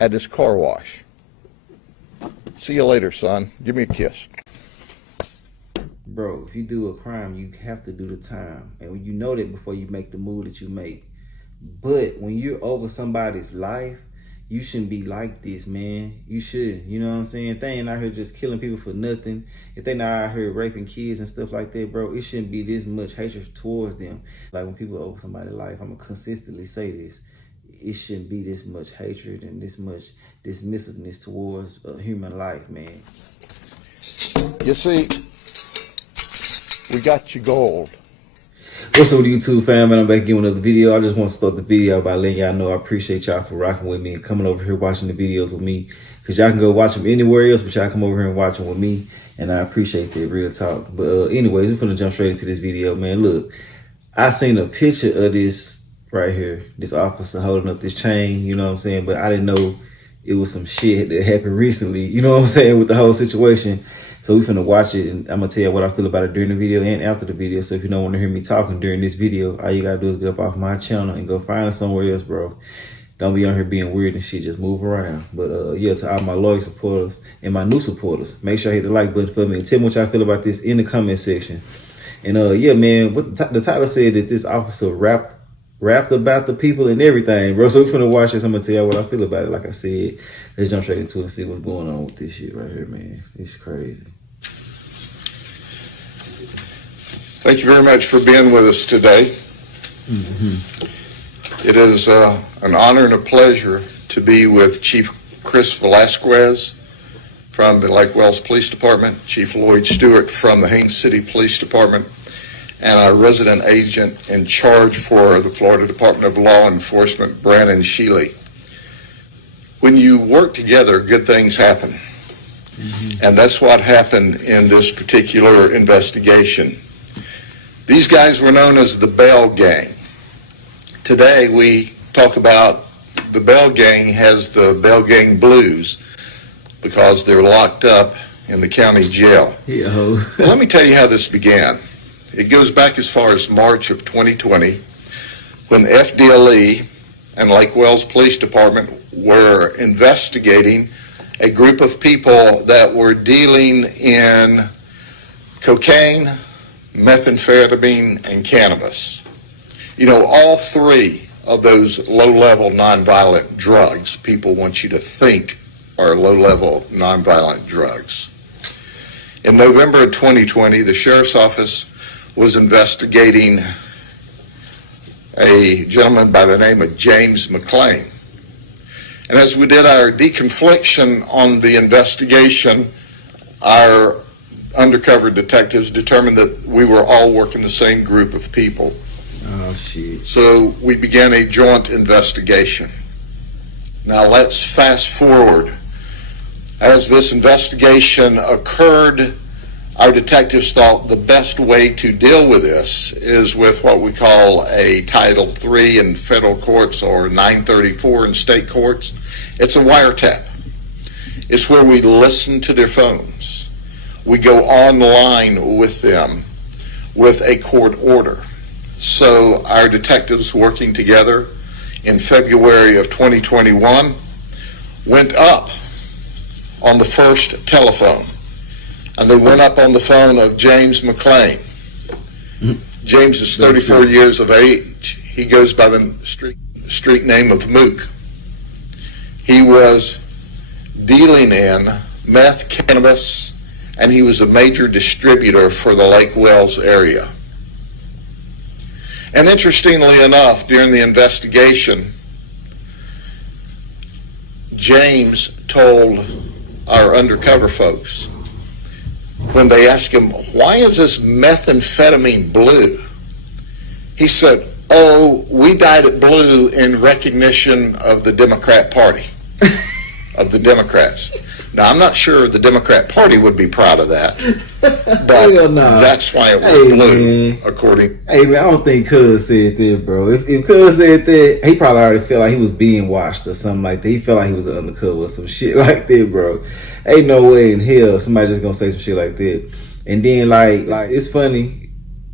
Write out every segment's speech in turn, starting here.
at this car wash. See you later, son. Give me a kiss. Bro, if you do a crime, you have to do the time. And when you know that before you make the move that you make. But when you're over somebody's life, you shouldn't be like this, man. You shouldn't. You know what I'm saying? They ain't out here just killing people for nothing. If they not out here raping kids and stuff like that, bro, it shouldn't be this much hatred towards them. Like when people are over somebody's life, I'm gonna consistently say this. It shouldn't be this much hatred and this much dismissiveness towards human life, man. You see, we got you gold. What's up with YouTube fam, and I'm back again with another video. I just want to start the video by letting y'all know I appreciate y'all for rocking with me and coming over here watching the videos with me. Because y'all can go watch them anywhere else, but y'all come over here and watch them with me. And I appreciate that, real talk. But anyways, we're finna jump straight into this video, man. Look, I seen a picture of this right here. This officer holding up this chain, you know what I'm saying? But I didn't know it was some shit that happened recently, you know what I'm saying, with the whole situation. So we finna watch it, and I'm gonna tell you what I feel about it during the video and after the video. So if you don't want to hear me talking during this video, all you gotta do is get up off my channel and go find it somewhere else, bro. Don't be on here being weird and shit, just move around. But yeah, to all my loyal supporters and my new supporters, make sure I hit the like button for me and tell me what y'all feel about this in the comment section. And yeah, man, what the title said that this officer rapped about the people and everything, bro. So we're finna watch this. I'm gonna tell y'all what I feel about it. Like I said, let's jump straight into it and see what's going on with this shit right here, man. It's crazy. Thank you very much for being with us today. It is an honor and a pleasure to be with Chief Chris Velasquez from the Lake Wales Police Department, Chief Lloyd Stewart from the Haines City Police Department, and our resident agent in charge for the Florida Department of Law Enforcement, Brandon Shealy. When you work together, good things happen. And that's what happened in this particular investigation. These guys were known as the Bell Gang. Today we talk about the Bell Gang has the Bell Gang blues because they're locked up in the county jail. Well, let me tell you how this began. It goes back as far as March of 2020 when FDLE and Lake Wales Police Department were investigating a group of people that were dealing in cocaine, methamphetamine, and cannabis. You know, all three of those low-level nonviolent drugs people want you to think are low-level nonviolent drugs. In November of 2020, the Sheriff's Office was investigating a gentleman by the name of James McClain. And as we did our deconfliction on the investigation, our undercover detectives determined that we were all working the same group of people. Oh, shit. So we began a joint investigation. Now let's fast forward. As this investigation occurred, our detectives thought the best way to deal with this is with what we call a Title III in federal courts or 934 in state courts. It's a wiretap. It's where we listen to their phones. We go online with them with a court order. So our detectives working together in February of 2021 went up on the first telephone. And they went up on the phone of James McClain. James is 34 years of age. He goes by the street name of Mook. He was dealing in meth, cannabis, and he was a major distributor for the Lake Wales area. And interestingly enough, during the investigation, James told our undercover folks, when they asked him, why is this methamphetamine blue? He said, oh, we dyed it blue in recognition of the Democrat Party, of the Democrats. Now, I'm not sure the Democrat Party would be proud of that, but that's why it was blue, man. According. Hey, man, I don't think Cuz said that, bro. If Cuz said that, he probably already felt like he was being watched or something like that. He felt like he was an undercover or some shit like that, bro. Ain't no way in hell somebody just gonna say some shit like that. And then, like it's funny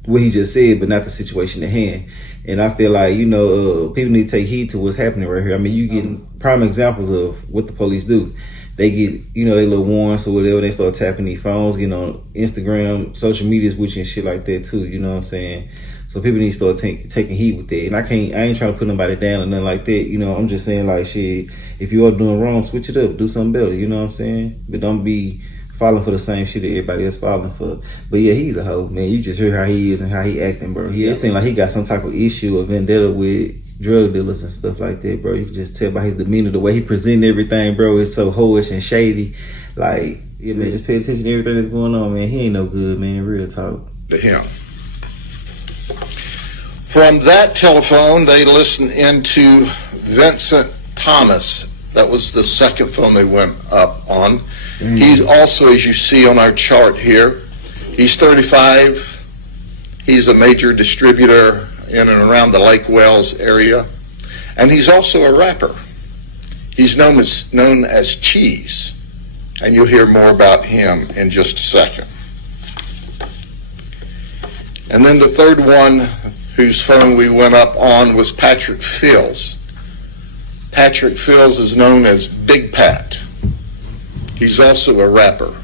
what he just said, but not the situation at hand. And I feel like, people need to take heed to what's happening right here. I mean, you getting prime examples of what the police do. They get, they little warrants or whatever. They start tapping these phones, getting on Instagram, social medias with you and shit like that too. You know what I'm saying? So people need to start taking heed with that. And I ain't trying to put nobody down or nothing like that. I'm just saying like, shit, if you are doing wrong, switch it up. Do something better. You know what I'm saying? But don't be falling for the same shit that everybody else falling for. But yeah, he's a hoe, man. You just hear how he is and how he acting, bro. It seems like he got some type of issue or vendetta with drug dealers and stuff like that, bro. You can just tell by his demeanor, the way he present everything, bro. It's so hoish and shady. Like, yeah, man, just pay attention to everything that's going on, man. He ain't no good, man. Real talk. To him. From that telephone, they listened into Vincent Thomas. That was the second phone they went up on. He's also, as you see on our chart here, he's 35. He's a major distributor in and around the Lake Wales area. And he's also a rapper. He's known as Cheese. And you'll hear more about him in just a second. And then the third one whose phone we went up on was Patrick Fields. Patrick Fields is known as Big Pat. He's also a rapper.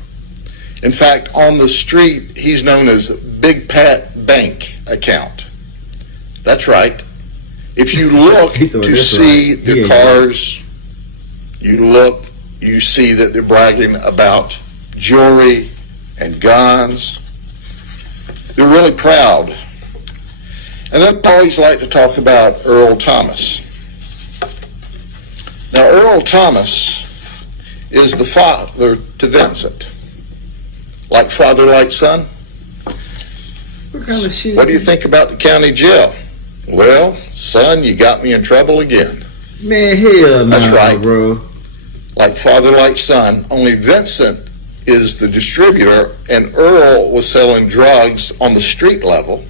In fact, on the street, he's known as Big Pat Bank Account. That's right. If you look to see the cars, you see that they're bragging about jewelry and guns. They're really proud. And then I always like to talk about Earl Thomas. Now, Earl Thomas is the father to Vincent. Like father, like son. What kind of shit? What do you think about the county jail? Well, son, you got me in trouble again. Man, hell no, that's right, bro. Like father, like son. Only Vincent is the distributor, and Earl was selling drugs on the street level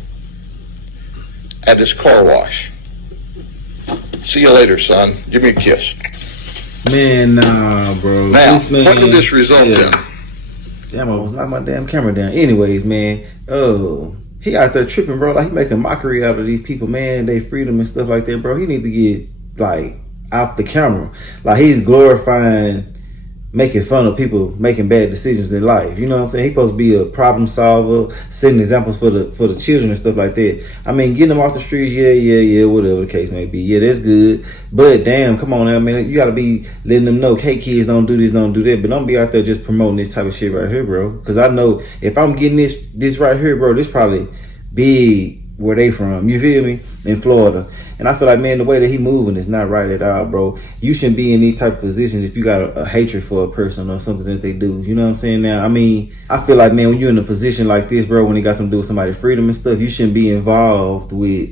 at his car wash. See you later, son. Give me a kiss. Man, nah, bro. Now, what did this result in? Damn, I almost knocked my damn camera down. Anyways, man, he out there tripping, bro. Like, he making mockery out of these people, man. They freedom and stuff like that, bro. He need to get, like, off the camera. Like, he's glorifying making fun of people making bad decisions in life. You know what I'm saying? He's supposed to be a problem solver, setting examples for the children and stuff like that. I mean, getting them off the streets, yeah, whatever the case may be. Yeah, that's good. But damn, come on now, man. You gotta be letting them know, hey kids, don't do this, don't do that. But don't be out there just promoting this type of shit right here, bro. Cause I know if I'm getting this right here, bro, this probably big where they from. You feel me? In Florida. And I feel like, man, the way that he moving is not right at all, bro. You shouldn't be in these type of positions if you got a hatred for a person or something that they do. You know what I'm saying? Now, I mean, I feel like, man, when you're in a position like this, bro, when it got something to do with somebody's freedom and stuff, you shouldn't be involved with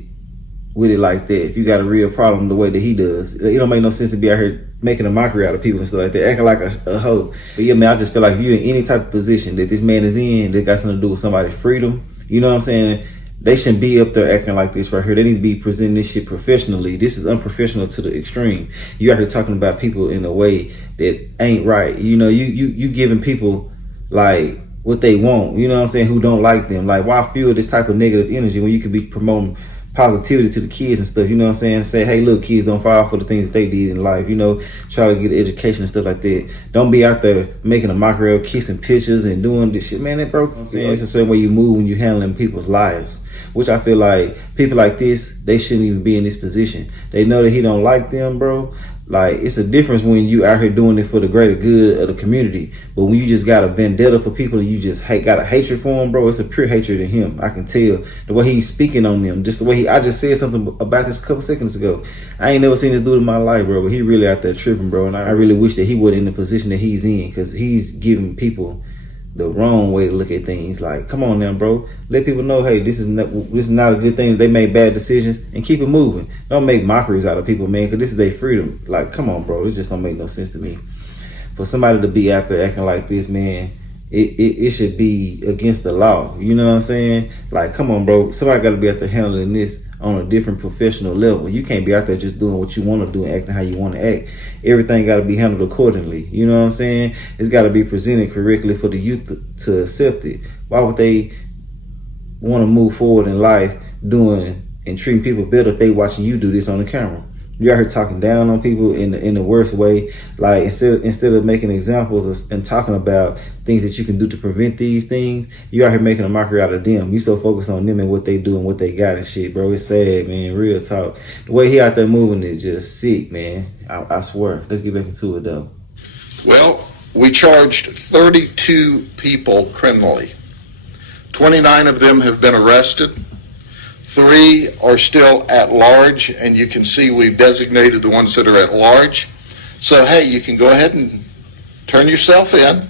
it like that. If you got a real problem the way that he does, it don't make no sense to be out here making a mockery out of people and stuff like that, acting like a hoe. But yeah, man, I just feel like if you're in any type of position that this man is in that got something to do with somebody's freedom, you know what I'm saying? They shouldn't be up there acting like this right here. They need to be presenting this shit professionally. This is unprofessional to the extreme. You out here talking about people in a way that ain't right. You know, you giving people like what they want, you know what I'm saying, who don't like them. Like, why fuel this type of negative energy when you could be promoting positivity to the kids and stuff, you know what I'm saying? Say, hey, look, kids, don't fall for the things that they did in life, you know, try to get an education and stuff like that. Don't be out there making a mockery of kissing pictures and doing this shit, man, that broke. I'm saying it's the same way you move when you handling people's lives, which I feel like people like this, they shouldn't even be in this position. They know that he don't like them, bro. Like, it's a difference when you out here doing it for the greater good of the community. But when you just got a vendetta for people and you just got a hatred for them, bro, it's a pure hatred in him. I can tell the way he's speaking on them, just the way I just said something about this a couple seconds ago. I ain't never seen this dude in my life, bro, but he really out there tripping, bro. And I really wish that he wasn't in the position that he's in, because he's giving people the wrong way to look at things. Like, come on now, bro. Let people know, hey, this is not a good thing. They made bad decisions, and keep it moving. Don't make mockeries out of people, man, because this is their freedom. Like, come on, bro. It just don't make no sense to me. For somebody to be out there acting like this, man, it should be against the law. You know what I'm saying? Like, come on, bro. Somebody got to be out there handling this on a different professional level. You can't be out there just doing what you want to do and acting how you want to act. Everything got to be handled accordingly. You know what I'm saying? It's got to be presented correctly for the youth to accept it. Why would they want to move forward in life doing and treating people better if they watching you do this on the camera. You out here talking down on people in the worst way. Like instead of making examples and talking about things that you can do to prevent these things, you out here making a mockery out of them. You so focused on them and what they do and what they got and shit, bro. It's sad, man. Real talk. The way he out there moving is just sick, man. I swear. Let's get back into it though. Well, we charged 32 people criminally. 29 of them have been arrested. 3 are still at large, and you can see we've designated the ones that are at large. So, hey, you can go ahead and turn yourself in,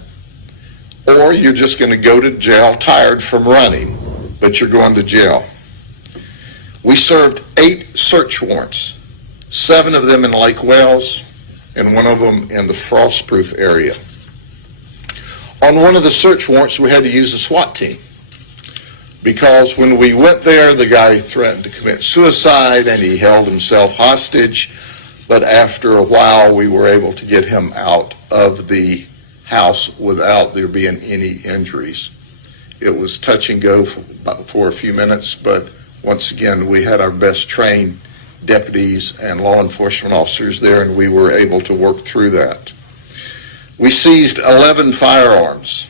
or you're just going to go to jail tired from running, but you're going to jail. We served 8 search warrants, 7 of them in Lake Wales, and 1 of them in the Frostproof area. On one of the search warrants, we had to use a SWAT team, because when we went there, the guy threatened to commit suicide and he held himself hostage. But after a while, we were able to get him out of the house without there being any injuries. It was touch and go for a few minutes, but once again, we had our best trained deputies and law enforcement officers there, and we were able to work through that. We seized 11 firearms.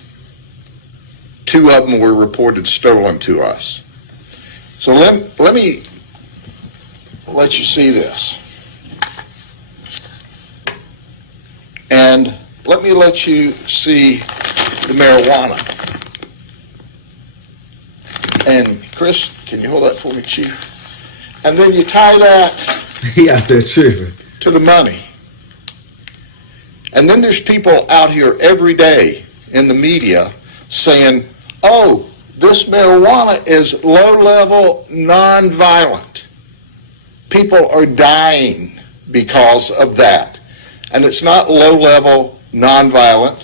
2 of them were reported stolen to us. So let me let you see this. And let me let you see the marijuana. And Chris, can you hold that for me, Chief? And then you tie that He out there tripping. to the money. And then there's people out here every day in the media saying, oh, this marijuana is low-level, non-violent. People are dying because of that. And it's not low-level, non-violent.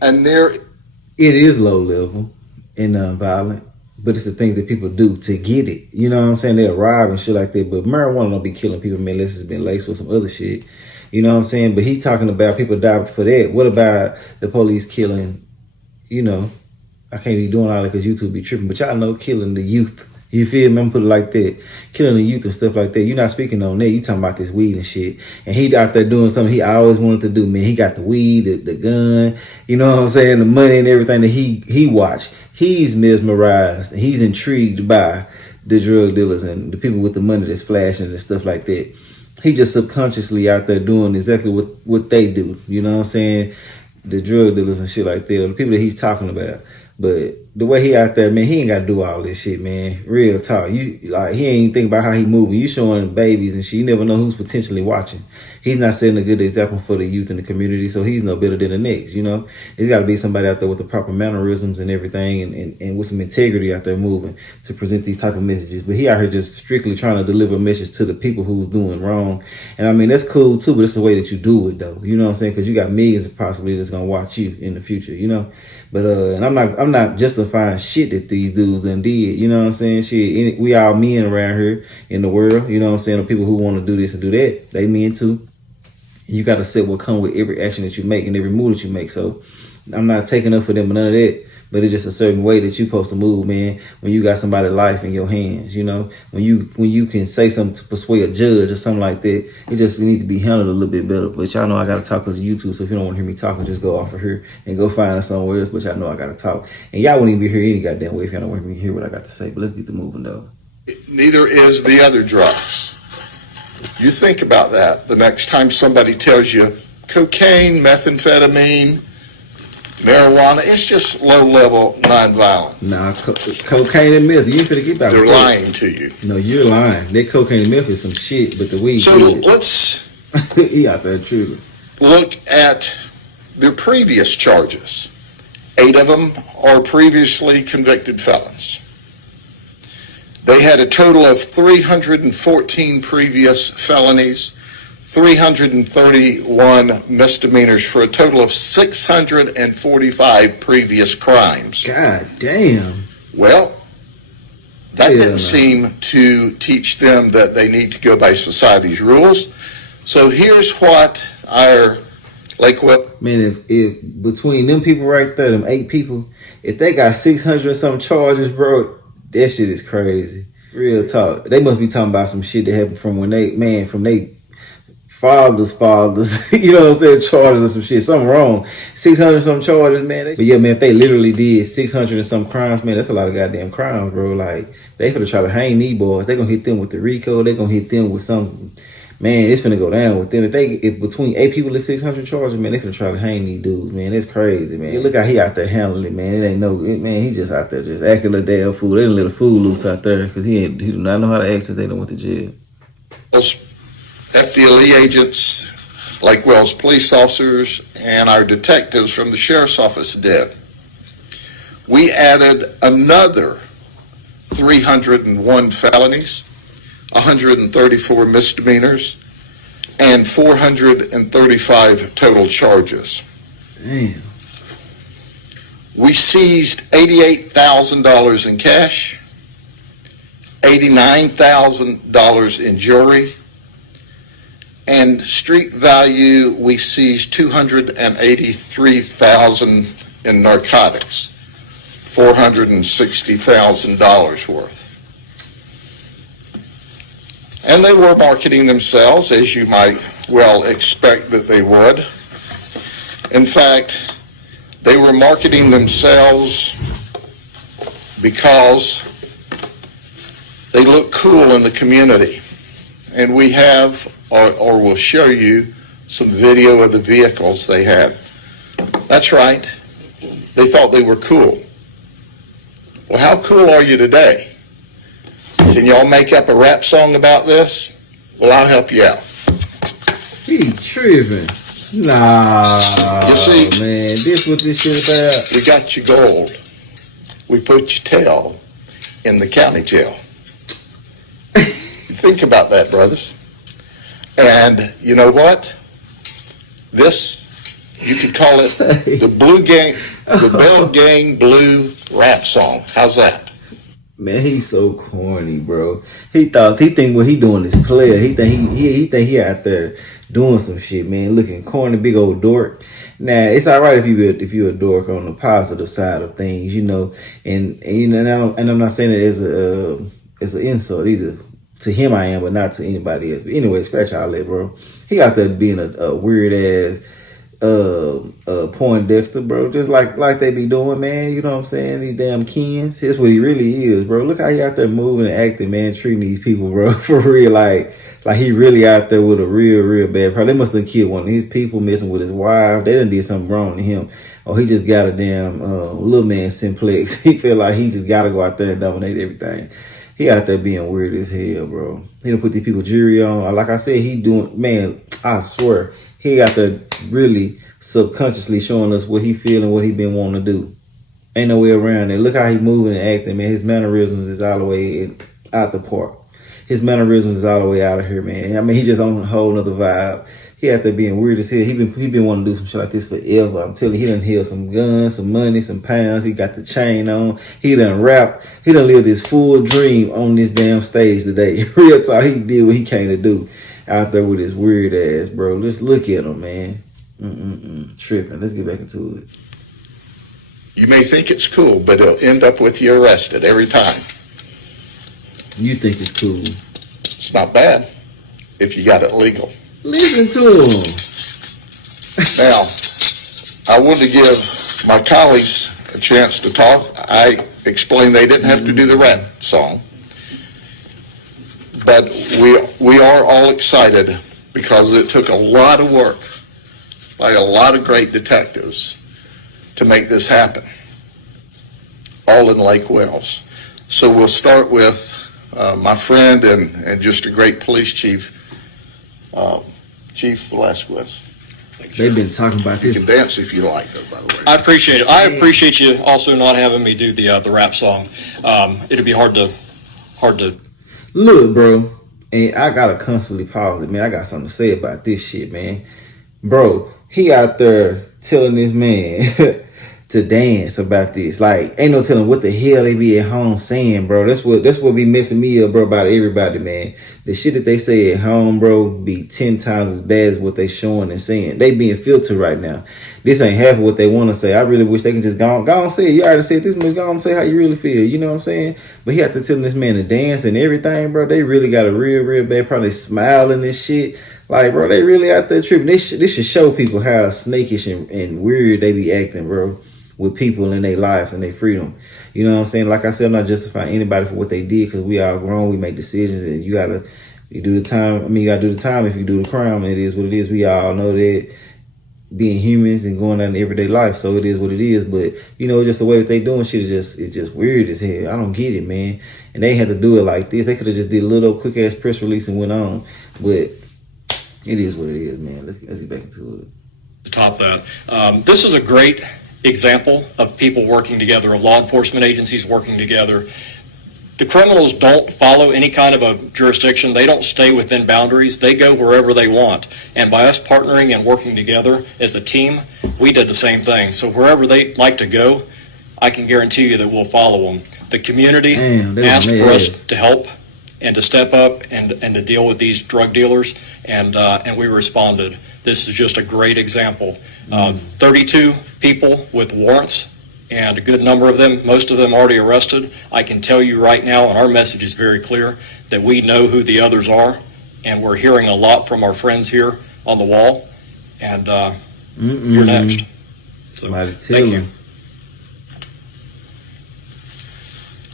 And there... It is low level and non-violent, but it's the things that people do to get it. You know what I'm saying? They arrive and shit like that, but marijuana don't be killing people, man, unless it's been laced with some other shit. You know what I'm saying? But he talking about people die for that. What about the police killing, you know, I can't be doing all that because YouTube be tripping, but y'all know killing the youth. You feel me? I'm put it like that. Killing the youth and stuff like that. You're not speaking on that. You talking about this weed and shit. And he out there doing something he always wanted to do, man. He got the weed, the gun, you know what I'm saying? The money and everything that he watched. He's mesmerized and he's intrigued by the drug dealers and the people with the money that's flashing and stuff like that. He just subconsciously out there doing exactly what they do. You know what I'm saying? The drug dealers and shit like that, or the people that he's talking about. But the way he out there, man, he ain't got to do all this shit, man. Real talk. You like he ain't think about how he moving. You showing babies and shit. You never know who's potentially watching. He's not setting a good example for the youth in the community, so he's no better than the next, you know? It's got to be somebody out there with the proper mannerisms and everything and with some integrity out there moving to present these type of messages. But he out here just strictly trying to deliver a message to the people who's doing wrong. And I mean, that's cool too, but it's the way that you do it though. You know what I'm saying? Because you got millions possibly that's going to watch you in the future, you know? But and I'm not justifying shit that these dudes done did. You know what I'm saying? Shit, we all men around here in the world. You know what I'm saying? The people who want to do this and do that, they men too. You got to set what come with every action that you make and every move that you make. So I'm not taking up for them or none of that. But it's just a certain way that you supposed to move, man. When you got somebody's life in your hands, you know, when you can say something to persuade a judge or something like that, it just need to be handled a little bit better. But y'all know I gotta talk because of YouTube. So if you don't want to hear me talking, just go off of here and go find us somewhere else. But y'all know I gotta talk, and y'all wouldn't even be here any goddamn way if y'all don't want me to hear what I got to say. But let's get to moving though. Neither is the other drugs. You think about that the next time somebody tells you cocaine, methamphetamine, marijuana, it's just low-level, non-violent. Nah, cocaine and meth, you ain't finna get back. They're lying to you. No, you're lying. That cocaine and meth is some shit, but the weed. So let's he out there tripping. Look at their previous charges. 8 of them are previously convicted felons. They had a total of 314 previous felonies, 331 misdemeanors for a total of 645 previous crimes. God damn. Well, that didn't seem to teach them that they need to go by society's rules. So here's what our man, if between them people right there, them 8 people, if they got 600 and some charges, bro, that shit is crazy. Real talk. They must be talking about some shit that happened from when from they fathers, you know what I'm saying, charges or some shit. Something wrong. 600 some charges, man. But yeah, man, if they literally did 600 and some crimes, man, that's a lot of goddamn crimes, bro. Like, they finna try to hang these boys. They gonna hit them with the RICO. They gonna hit them with something. Man, it's finna go down with them. If between 8 people is 600 charges, man, they finna try to hang these dudes, man. It's crazy, man. Look how he out there handling it, man. It ain't man, he just out there just acting like a damn fool. They didn't let a fool loose out there because he do not know how to act since they done went to jail. Those FDLE agents, Lake Wells police officers, and our detectives from the sheriff's office did. We added another 301 felonies, 134 misdemeanors, and 435 total charges. Damn. We seized $88,000 in cash, $89,000 in jewelry, and street value, we seized $283,000 in narcotics, $460,000 worth. And they were marketing themselves, as you might well expect that they would. In fact, they were marketing themselves because they look cool in the community. And we have, or we'll show you, some video of the vehicles they had. That's right. They thought they were cool. Well, how cool are you today? Can y'all make up a rap song about this? Well, I'll help you out. He tripping. Nah, You see, man, this what this shit about. we got you gold. We put your tail in the county jail. Think about that, brothers. And you know what? This, you could call it the Blue Gang, the Bell Gang Blue rap song. How's that? Man, he's so corny, bro. He think what he doing is player. He think he out there doing some shit, man. Looking corny, big old dork. Now it's all right if you're a dork on the positive side of things, you know. And you know, and I'm not saying it as an insult either. To him, I am, but not to anybody else. But anyway, scratch all that, bro. He out there being a weird ass Poindexter, bro. Just like they be doing, man. You know what I'm saying? These damn kids. Here's what he really is, bro. Look how he out there moving and acting, man. Treating these people, bro, for real. Like he really out there with a real bad problem. They must have killed one of his people, messing with his wife. They done did something wrong to him. Or he just got a damn little man simplex. He feel like he just got to go out there and dominate everything. He out there being weird as hell, bro. He done put these people jewelry on. Like I said, he doing, man, I swear, he got there really subconsciously showing us what he feel and what he been wanting to do. Ain't no way around it. Look how he moving and acting, man. His mannerisms is all the way out the park. His mannerisms is all the way out of here, man. I mean, he just on a whole nother vibe. He out there being weird as hell. He been wanting to do some shit like this forever. I'm telling you, he done held some guns, some money, some pounds. He got the chain on. He done rapped. He done lived his full dream on this damn stage today. Real talk, he did what he came to do out there with his weird ass, bro. Let's look at him, man. Tripping. Let's get back into it. You may think it's cool, but it'll end up with you arrested every time. You think it's cool? It's not bad if you got it legal. Listen to him. Now, I want to give my colleagues a chance to talk. I explained they didn't have to do the rap song. But we are all excited because it took a lot of work by a lot of great detectives to make this happen, all in Lake Wells. So we'll start with my friend and just a great police chief, Chief Velasquez. They've been talking about You this. can dance if you like, though, by the way. I appreciate it. I appreciate you also not having me do the rap song. It'd be hard to. Look, bro, and I gotta constantly pause it, man. I got something to say about this shit, man. Bro, he out there telling this man to dance about this. Like, ain't no telling what the hell they be at home saying, bro. That's what be messing me up, bro, about everybody, man. The shit that they say at home, bro, be 10 times as bad as what they showing and saying. They being filtered right now. This ain't half of what they want to say. I really wish they can just go on say it. You already said this much, go on and say how you really feel. You know what I'm saying? But he had to tell this man to dance and everything, bro. They really got a real bad, probably smiling and shit. Like, bro, they really out there tripping. This should show people how snakish and weird they be acting, bro, with people in their lives and their freedom. You know what I'm saying? Like I said, I'm not justifying anybody for what they did, because we all grown, we make decisions, and you gotta do the time. I mean, you gotta do the time if you do the crime. It is what it is. We all know that, being humans and going on in everyday life, so it is what it is. But you know, just the way that they doing shit is just weird as hell. I don't get it, man. And they had to do it like this. They could have just did a little quick ass press release and went on. But it is what it is, man. Let's get back into it. To top that, this is a great example of people working together, of law enforcement agencies working together. The criminals don't follow any kind of a jurisdiction. They don't stay within boundaries. They go wherever they want. And by us partnering and working together as a team, we did the same thing. So wherever they like to go, I can guarantee you that we'll follow them. The community asked for us to help and to step up and to deal with these drug dealers, and we responded. This is just a great example. 32 people with warrants, and a good number of them, most of them already arrested. I can tell you right now, and our message is very clear, that we know who the others are, and we're hearing a lot from our friends here on the wall, and you're next. So, thank you.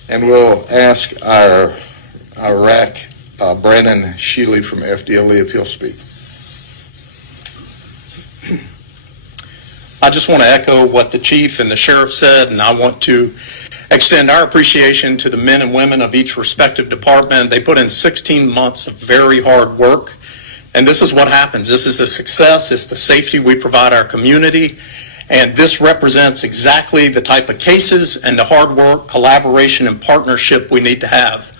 And we'll ask our RAC, Brandon Shealy from FDLE, if he'll speak. I just want to echo what the chief and the sheriff said, and I want to extend our appreciation to the men and women of each respective department. They put in 16 months of very hard work, and this is what happens. This is a success. It's the safety we provide our community, and this represents exactly the type of cases and the hard work, collaboration, and partnership we need to have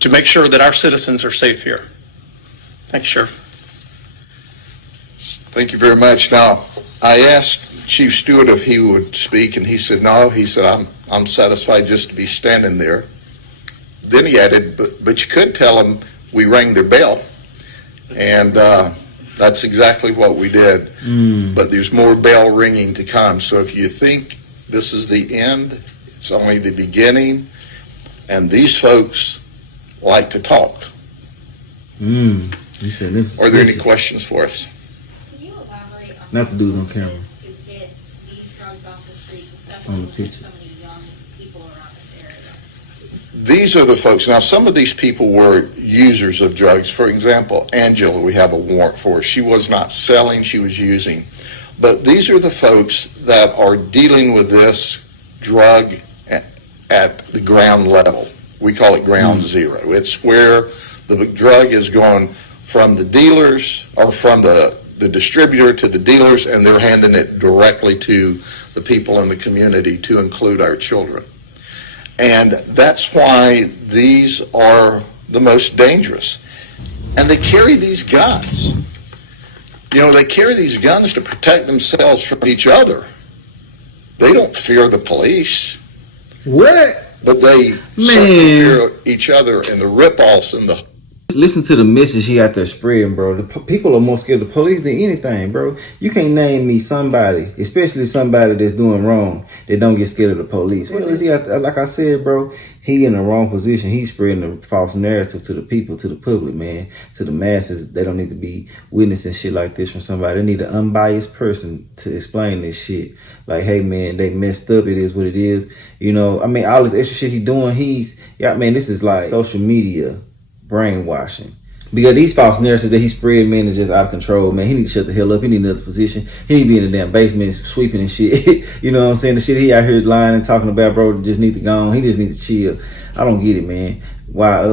to make sure that our citizens are safe here. Thank you, Sheriff. Thank you very much. Now, I asked Chief Stewart if he would speak, and he said no. He said, I'm satisfied just to be standing there. Then he added, but you could tell them we rang their bell. And that's exactly what we did. But there's more bell ringing to come. So if you think this is the end, it's only the beginning. And these folks like to talk. You said this. Are there any questions for us? Can you elaborate on Not the dudes on camera. to get these drugs off the streets, especially On the with pictures. so many young people around this area? These are the folks. Now, some of these people were users of drugs. For example, Angela, we have a warrant for. She was not selling, she was using. But these are the folks that are dealing with this drug at the ground level. We call it ground zero. It's where the drug is going from the dealers, or from the distributor to the dealers, and they're handing it directly to the people in the community, to include our children. And that's why these are the most dangerous. And they carry these guns. You know, they carry these guns to protect themselves from each other. They don't fear the police. What? But they certainly fear each other and the rip-offs and the... Listen to the message he out there spreading, bro. The people are more scared of the police than anything, bro. You can't name me somebody, especially somebody that's doing wrong, that don't get scared of the police. Well, is he out there? Like I said, bro, he in the wrong position. He's spreading a false narrative to the people, to the public, man, to the masses. They don't need to be witnessing shit like this from somebody. They need an unbiased person to explain this shit. Like, hey, man, they messed up. It is what it is. You know, I mean, all this extra shit he doing, this is like social media brainwashing. Because these false narratives that he spread, man, is just out of control, man. He need to shut the hell up. He need another position. He need to be in the damn basement sweeping and shit. You know what I'm saying? The shit he out here lying and talking about, bro, just need to go on. He just need to chill. I don't get it, man. Why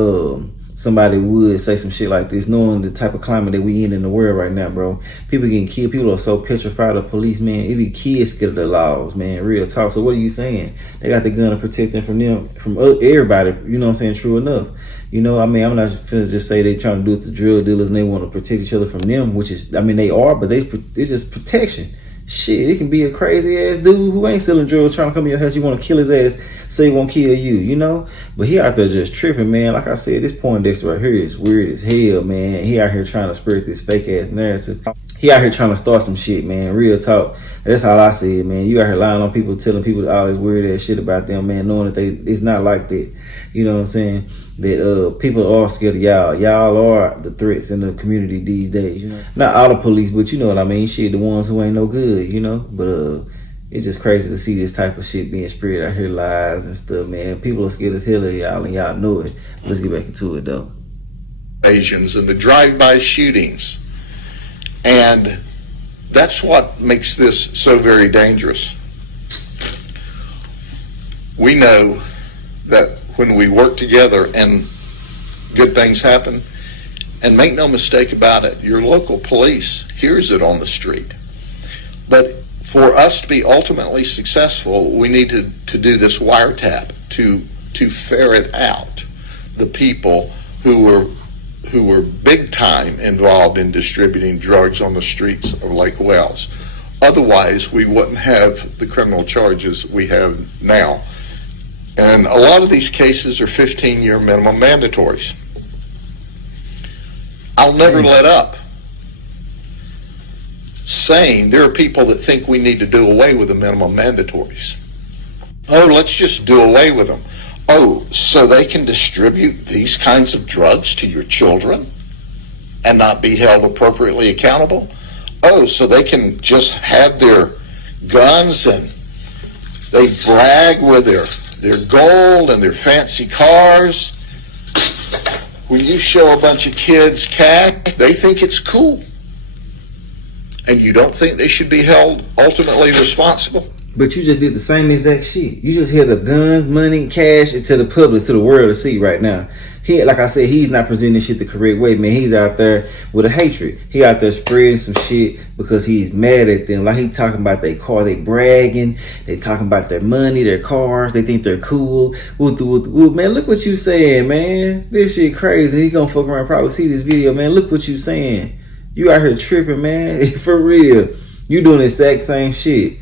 somebody would say some shit like this, knowing the type of climate that we in the world right now, bro. People getting killed. People are so petrified of police, man. Even kids scared of the laws, man. Real talk. So what are you saying? They got the gun to protect them from everybody. You know what I'm saying? True enough. You know, I mean, I'm not finna just say they trying to do it to drill dealers and they want to protect each other from them, which is, I mean, they are, but it's just protection. Shit, it can be a crazy ass dude who ain't selling drugs trying to come in your house. You want to kill his ass so he won't kill you, you know? But he out there just tripping, man. Like I said, this Poindexter right here is weird as hell, man. He out here trying to spread this fake ass narrative. He out here trying to start some shit, man. Real talk. That's how I see it, man. You out here lying on people, telling people all this weird ass shit about them, man, knowing that it's not like that. You know what I'm saying? That people are scared of y'all. Y'all are the threats in the community these days. You know? Not all the police, but you know what I mean. Shit, the ones who ain't no good, you know. But it's just crazy to see this type of shit being spread out here, lies and stuff, man. People are scared as hell of y'all, and y'all know it. Let's get back into it, though. Asians and the drive-by shootings. And that's what makes this so very dangerous. We know that when we work together and good things happen, and make no mistake about it, your local police hears it on the street. But for us to be ultimately successful, we need to do this wiretap to ferret out the people who were big time involved in distributing drugs on the streets of Lake Wales. Otherwise, we wouldn't have the criminal charges we have now. And a lot of these cases are 15-year minimum mandatories. I'll never let up saying there are people that think we need to do away with the minimum mandatories. Oh, let's just do away with them. Oh, so they can distribute these kinds of drugs to your children and not be held appropriately accountable? Oh, so they can just have their guns and they brag with their gold and their fancy cars. When you show a bunch of kids cash, they think it's cool. And you don't think they should be held ultimately responsible? But you just did the same exact shit. You just held the guns, money, cash into the public, to the world to see right now. He, like I said, he's not presenting shit the correct way, man. He's out there with a hatred. He out there spreading some shit because he's mad at them. Like he talking about their car, they bragging. They talking about their money, their cars. They think they're cool. Man, look what you saying, man. This shit crazy. He gonna fuck around, probably see this video, man. Look what you saying. You out here tripping, man. For real. You doing the exact same shit.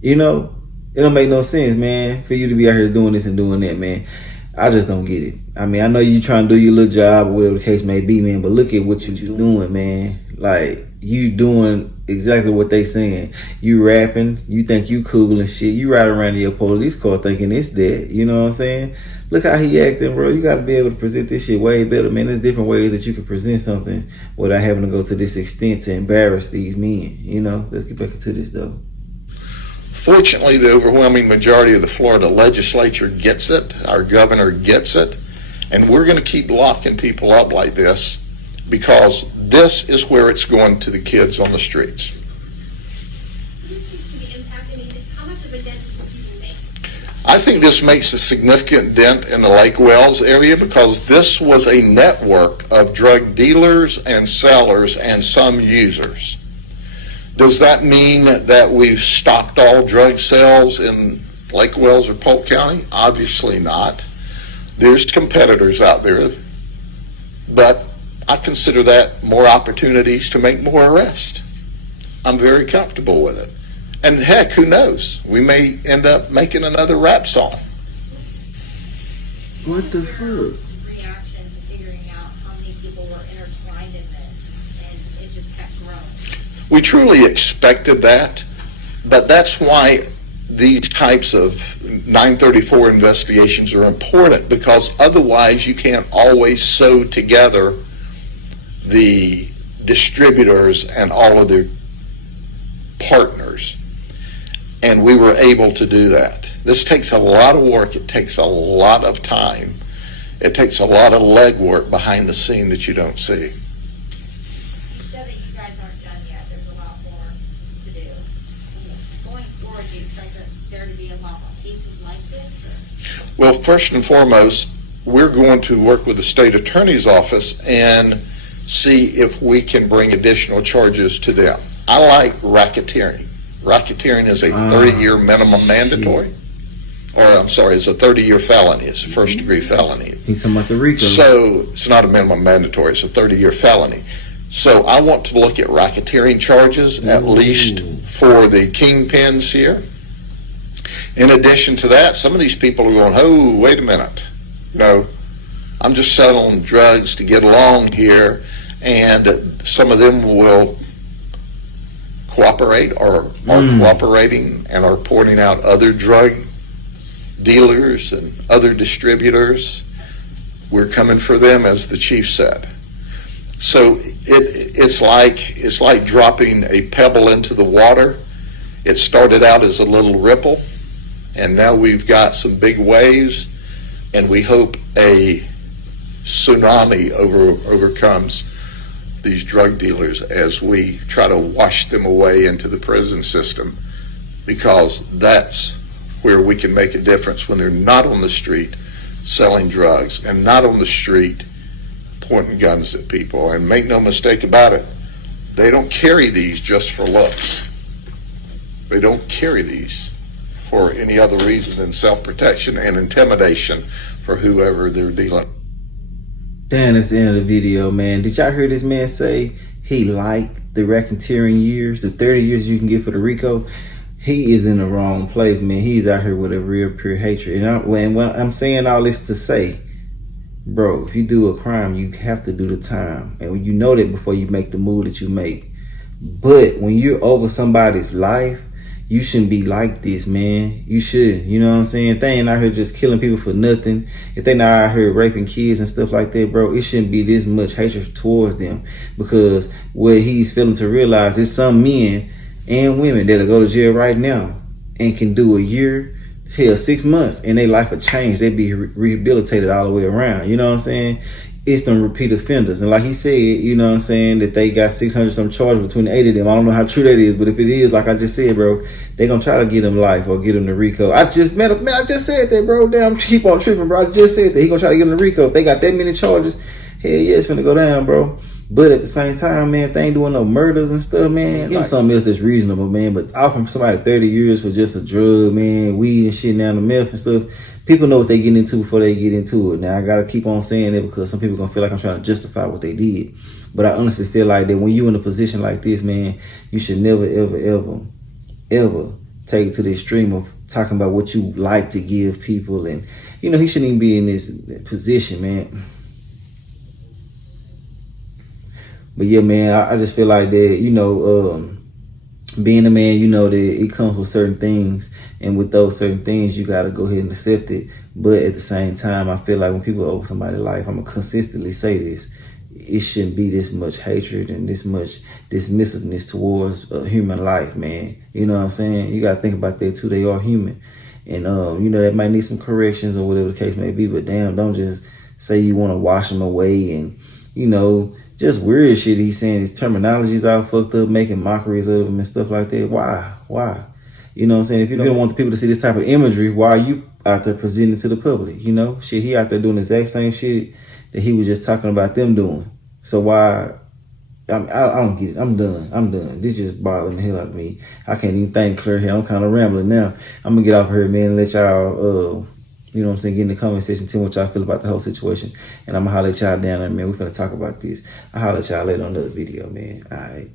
You know, it don't make no sense, man, for you to be out here doing this and doing that, man. I just don't get it. I mean, I know you trying to do your little job or whatever the case may be, man, but look at what you doing, man. Like, you doing exactly what they saying. You rapping, you think you cool and shit. You ride around in your police car thinking it's that. You know what I'm saying? Look how he acting, bro. You got to be able to present this shit way better, man. There's different ways that you can present something without having to go to this extent to embarrass these men. You know? Let's get back into this, though. Fortunately, the overwhelming majority of the Florida legislature gets it. Our governor gets it. And we're going to keep locking people up like this because this is where it's going to the kids on the streets. How much of a dent does this even make? I think this makes a significant dent in the Lake Wales area because this was a network of drug dealers and sellers and some users. Does that mean that we've stopped all drug sales in Lake Wales or Polk County? Obviously not. There's competitors out there, but I consider that more opportunities to make more arrests. I'm very comfortable with it. And heck, who knows? We may end up making another rap song. What the fuck? Reaction to figuring out how many people were intertwined in this, and it just kept growing. We truly expected that, but that's why these types of 934 investigations are important, because otherwise you can't always sew together the distributors and all of their partners. And we were able to do that. This takes a lot of work. It takes a lot of time. It takes a lot of legwork behind the scene that you don't see. You said that you guys aren't done yet. There's a lot more to do. Going forward, do you expect there to be a lot more cases like this? Or? Well, first and foremost, we're going to work with the state attorney's office and see if we can bring additional charges to them. I like racketeering. Racketeering is a 30-year minimum mandatory. Or, I'm sorry, it's a 30-year felony. It's a first-degree felony. He's talking about the RICO. So it's not a minimum mandatory. It's a 30-year felony. So I want to look at racketeering charges, at least for the kingpins here. In addition to that, some of these people are going, oh, wait a minute. I'm just selling drugs to get along here, and some of them will cooperate or are cooperating and are pointing out other drug dealers and other distributors. We're coming for them, as the chief said. So it's like dropping a pebble into the water. It started out as a little ripple, and now we've got some big waves, and we hope a tsunami overcomes these drug dealers as we try to wash them away into the prison system, because that's where we can make a difference, when they're not on the street selling drugs and not on the street pointing guns at people. And make no mistake about it, they don't carry these just for looks. They don't carry these for any other reason than self-protection and intimidation for whoever they're dealing. Damn, that's the end of the video, man. Did y'all hear this man say he liked the racketeering years, the 30 years you can get for the RICO? He is in the wrong place, man. He's out here with a real pure hatred. And I'm saying all this to say, bro, if you do a crime, you have to do the time. And when you know that before you make the move that you make. But when you're over somebody's life, you shouldn't be like this, man. You shouldn't. You know what I'm saying? They ain't out here just killing people for nothing. If they not out here raping kids and stuff like that, bro, it shouldn't be this much hatred towards them. Because what he's failing to realize is some men and women that'll go to jail right now and can do a year, hell, 6 months, and their life will change. They be rehabilitated all the way around. You know what I'm saying? It's them repeat offenders. And like he said, you know what I'm saying, that they got 600 some charges between the 8 of them. I don't know how true that is, but if it is, like I just said, bro, they gonna try to get him life or get him to RICO. I just said that, bro. Damn, keep on tripping, bro. I just said that. He gonna try to get him to RICO. If they got that many charges, hell yeah, it's gonna go down, bro. But at the same time, man, if they ain't doing no murders and stuff, man, give them something else that's reasonable, man. But offering somebody 30 years for just a drug, man, weed and shit, now the meth and stuff, people know what they get into before they get into it. Now, I gotta keep on saying it because some people gonna feel like I'm trying to justify what they did. But I honestly feel like that when you in a position like this, man, you should never, ever, ever, ever take it to the extreme of talking about what you like to give people. And, you know, he shouldn't even be in this position, man. But yeah, man, I just feel like that, you know, being a man, you know that it comes with certain things. And with those certain things, you got to go ahead and accept it. But at the same time, I feel like when people are over somebody's life, I'm going to consistently say this, it shouldn't be this much hatred and this much dismissiveness towards human life, man. You know what I'm saying? You got to think about that too. They are human. And, you know, that might need some corrections or whatever the case may be. But damn, don't just say you want to wash them away and, you know, just weird shit he's saying. His terminology's all fucked up, making mockeries of him and stuff like that. Why? You know what I'm saying? If you don't want the people to see this type of imagery, why are you out there presenting to the public? You know? Shit, he out there doing the exact same shit that he was just talking about them doing. So why? I don't get it. I'm done. This just bothering the hell out of me. I can't even think clear here. I'm kind of rambling now. I'm going to get off here, man, and let y'all... you know what I'm saying? Get in the comment section, tell me what y'all feel about the whole situation. And I'm going to holler at y'all down there, man. We're going to talk about this. I'll holler at y'all later on another video, man. All right.